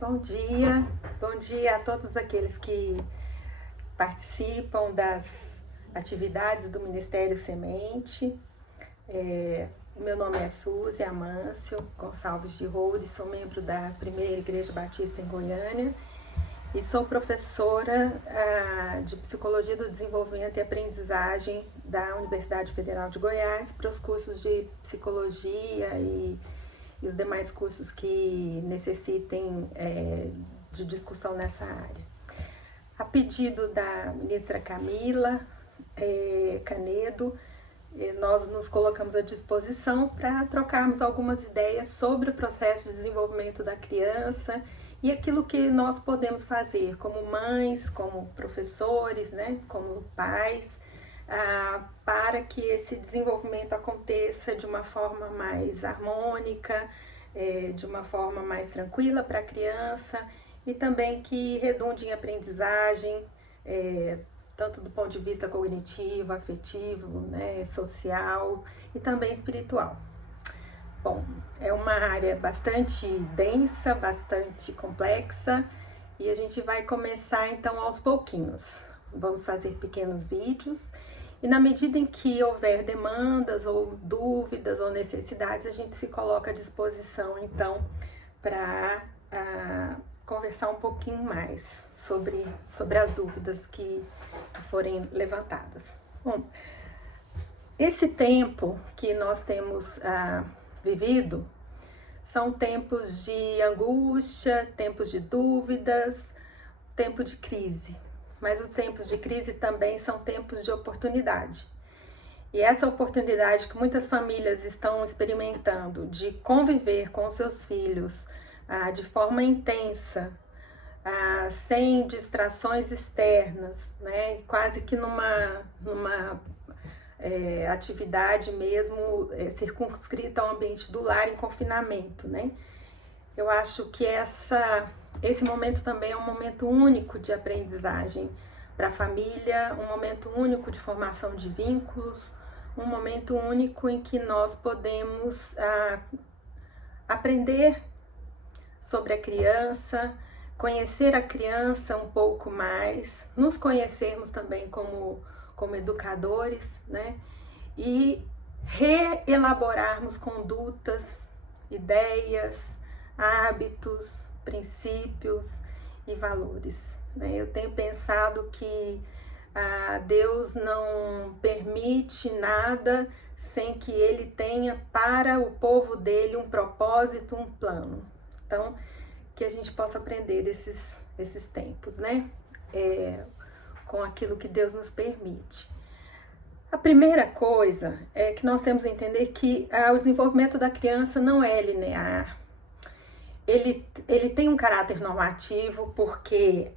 Bom dia a todos aqueles que participam das atividades do Ministério Semente. O meu nome é Suzy Amâncio Gonçalves de Roures, sou membro da Primeira Igreja Batista em Goiânia e sou professora de Psicologia do Desenvolvimento e Aprendizagem da Universidade Federal de Goiás para os cursos de Psicologia e os demais cursos que necessitem de discussão nessa área. A pedido da ministra Camila Canedo, nós nos colocamos à disposição para trocarmos algumas ideias sobre o processo de desenvolvimento da criança e aquilo que nós podemos fazer como mães, como professores, né, como pais, para que esse desenvolvimento aconteça de uma forma mais harmônica, de uma forma mais tranquila para a criança e também que redunde em aprendizagem, tanto do ponto de vista cognitivo, afetivo, né, social e também espiritual. Bom, é uma área bastante densa, bastante complexa e a gente vai começar então aos pouquinhos. Vamos fazer pequenos vídeos e na medida em que houver demandas ou dúvidas ou necessidades, a gente se coloca à disposição então para conversar um pouquinho mais sobre as dúvidas que forem levantadas. Bom, esse tempo que nós temos vivido são tempos de angústia, tempos de dúvidas, tempo de crise. Mas os tempos de crise também são tempos de oportunidade. E essa oportunidade que muitas famílias estão experimentando de conviver com seus filhos de forma intensa, sem distrações externas, né? Quase que numa atividade mesmo circunscrita ao ambiente do lar em confinamento, né? Eu acho que esse momento também é um momento único de aprendizagem para a família, um momento único de formação de vínculos, um momento único em que nós podemos aprender sobre a criança, conhecer a criança um pouco mais, nos conhecermos também como educadores, né? E reelaborarmos condutas, ideias, hábitos, princípios e valores, né? Eu tenho pensado que Deus não permite nada sem que Ele tenha para o povo dele um propósito, um plano. Então, que a gente possa aprender desses tempos, né? Com aquilo que Deus nos permite. A primeira coisa é que nós temos que entender que o desenvolvimento da criança não é linear. Ele tem um caráter normativo porque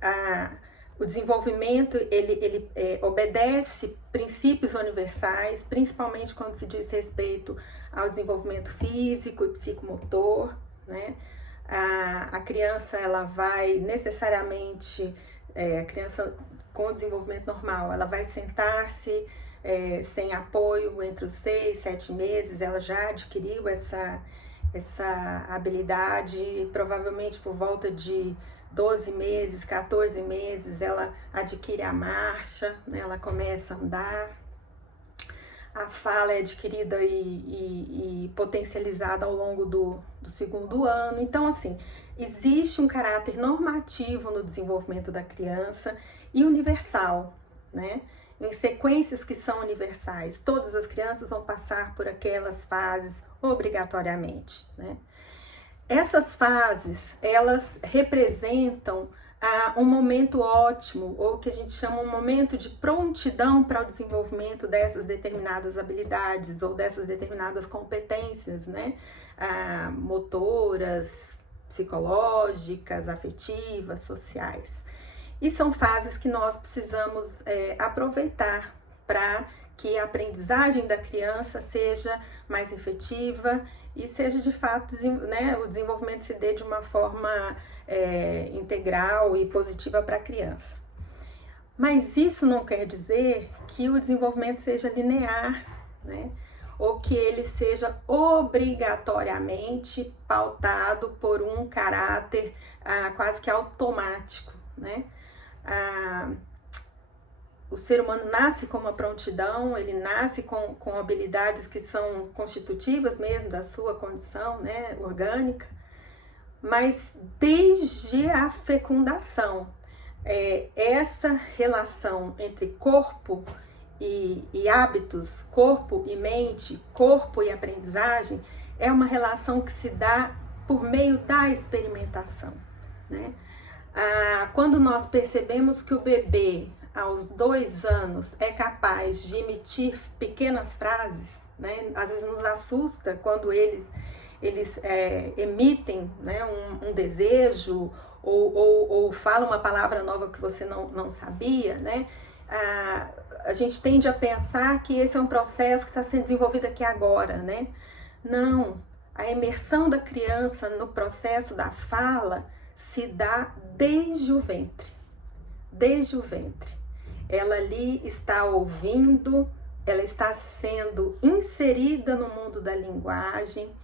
o desenvolvimento ele obedece princípios universais, principalmente quando se diz respeito ao desenvolvimento físico e psicomotor, né? A criança ela vai necessariamente, a criança com desenvolvimento normal, ela vai sentar-se sem apoio entre os 6 e 7 meses, ela já adquiriu essa habilidade, provavelmente por volta de 12 meses, 14 meses, ela adquire a marcha, né, ela começa a andar, a fala é adquirida e potencializada ao longo do segundo ano. Então, assim, existe um caráter normativo no desenvolvimento da criança e universal, né? Em sequências que são universais. Todas as crianças vão passar por aquelas fases obrigatoriamente, né? Essas fases, elas representam um momento ótimo, ou que a gente chama um momento de prontidão para o desenvolvimento dessas determinadas habilidades ou dessas determinadas competências, né? Motoras, psicológicas, afetivas, sociais. E são fases que nós precisamos aproveitar para que a aprendizagem da criança seja mais efetiva e seja de fato, né, o desenvolvimento se dê de uma forma integral e positiva para a criança. Mas isso não quer dizer que o desenvolvimento seja linear, né? ou que ele seja obrigatoriamente pautado por um caráter quase que automático, né? O ser humano nasce com uma prontidão, ele nasce com habilidades que são constitutivas mesmo da sua condição, né, orgânica, mas desde a fecundação, essa relação entre corpo e hábitos, corpo e mente, corpo e aprendizagem, é uma relação que se dá por meio da experimentação, né? Quando nós percebemos que o bebê, aos 2 anos, é capaz de emitir pequenas frases, né? Às vezes nos assusta quando eles emitem, né, um desejo ou falam uma palavra nova que você não sabia, né? A gente tende a pensar que esse é um processo que está sendo desenvolvido aqui agora, né? Não, a imersão da criança no processo da fala se dá desde o ventre, desde o ventre. Ela ali está ouvindo, ela está sendo inserida no mundo da linguagem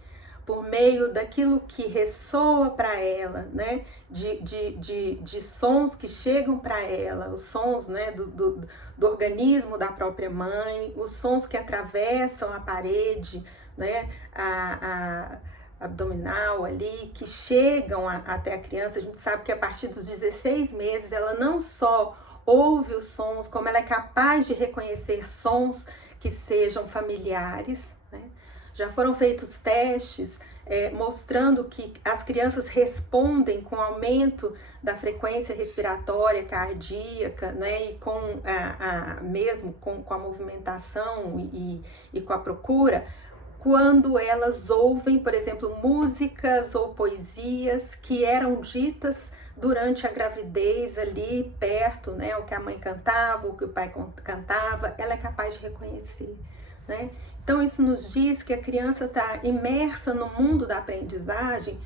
por meio daquilo que ressoa para ela, né? De sons que chegam para ela, os sons, né, do organismo da própria mãe, os sons que atravessam a parede, né, a abdominal ali, que chegam até a criança. A gente sabe que a partir dos 16 meses ela não só ouve os sons, como ela é capaz de reconhecer sons que sejam familiares, né? Já foram feitos testes mostrando que as crianças respondem com aumento da frequência respiratória cardíaca, né, e mesmo com a movimentação e com a procura, quando elas ouvem, por exemplo, músicas ou poesias que eram ditas durante a gravidez ali perto, né, o que a mãe cantava, o que o pai cantava, ela é capaz de reconhecer, né? Então isso nos diz que a criança está imersa no mundo da aprendizagem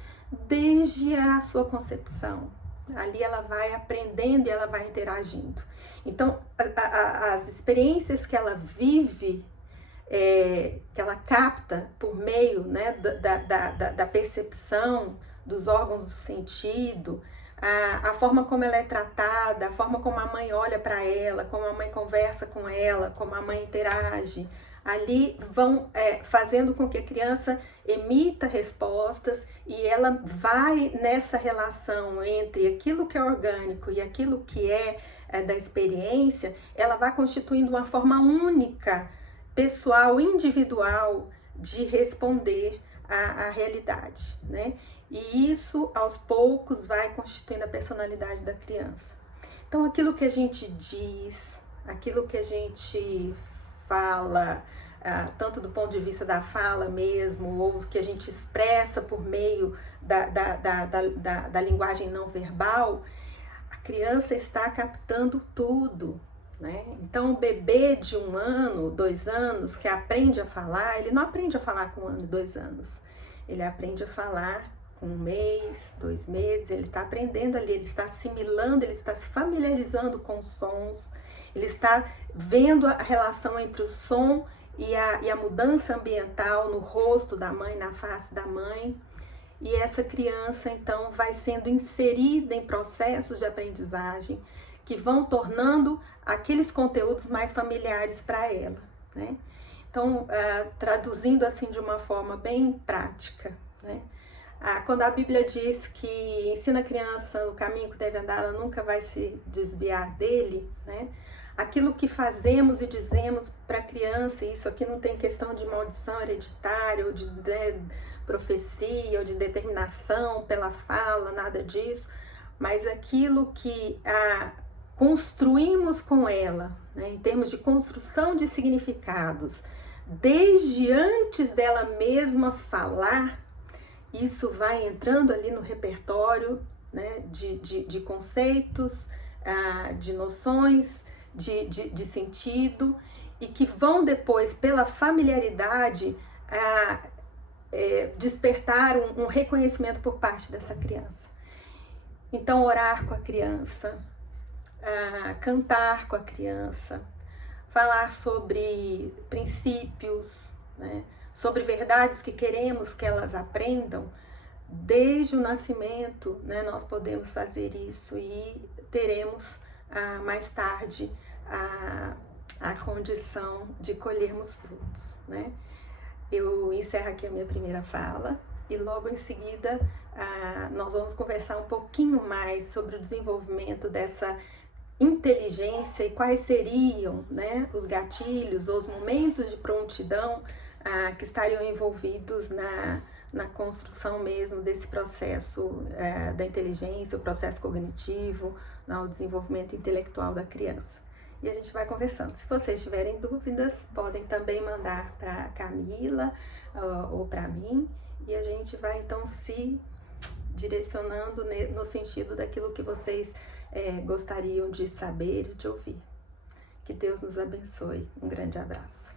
desde a sua concepção. Ali ela vai aprendendo e ela vai interagindo. Então as experiências que ela vive, que ela capta por meio, né, da percepção, dos órgãos do sentido, a forma como ela é tratada, a forma como a mãe olha para ela, como a mãe conversa com ela, como a mãe interage, ali vão fazendo com que a criança emita respostas e ela vai nessa relação entre aquilo que é orgânico e aquilo que é da experiência, ela vai constituindo uma forma única, pessoal, individual, de responder à realidade, né? E isso, aos poucos, vai constituindo a personalidade da criança. Então, aquilo que a gente diz, aquilo que a gente fala, tanto do ponto de vista da fala mesmo, ou que a gente expressa por meio da linguagem não verbal, a criança está captando tudo, né? Então, o bebê de 1 ano, 2 anos, que aprende a falar, ele não aprende a falar com 1 ano e 2 anos. Ele aprende a falar com 1 mês, 2 meses, ele está aprendendo ali, ele está assimilando, ele está se familiarizando com os sons, ele está vendo a relação entre o som e a mudança ambiental no rosto da mãe, na face da mãe. E essa criança, então, vai sendo inserida em processos de aprendizagem que vão tornando aqueles conteúdos mais familiares para ela, né? Então, traduzindo assim de uma forma bem prática, né? Quando a Bíblia diz que ensina a criança o caminho que deve andar, ela nunca vai se desviar dele, né? Aquilo que fazemos e dizemos para a criança, isso aqui não tem questão de maldição hereditária, ou de profecia, ou de determinação pela fala, nada disso, mas aquilo que construímos com ela, né, em termos de construção de significados, desde antes dela mesma falar, isso vai entrando ali no repertório, né, de conceitos, de noções, de sentido, e que vão depois, pela familiaridade, despertar um reconhecimento por parte dessa criança. Então, orar com a criança, cantar com a criança, falar sobre princípios, né? Sobre verdades que queremos que elas aprendam desde o nascimento, né? Nós podemos fazer isso e teremos mais tarde a condição de colhermos frutos, né? Eu encerro aqui a minha primeira fala e logo em seguida nós vamos conversar um pouquinho mais sobre o desenvolvimento dessa inteligência e quais seriam, né, os gatilhos ou os momentos de prontidão que estariam envolvidos na construção mesmo desse processo da inteligência, o processo cognitivo, o desenvolvimento intelectual da criança. E a gente vai conversando. Se vocês tiverem dúvidas, podem também mandar para Camila ou para mim, e a gente vai então se direcionando no sentido daquilo que vocês gostariam de saber e de ouvir. Que Deus nos abençoe. Um grande abraço.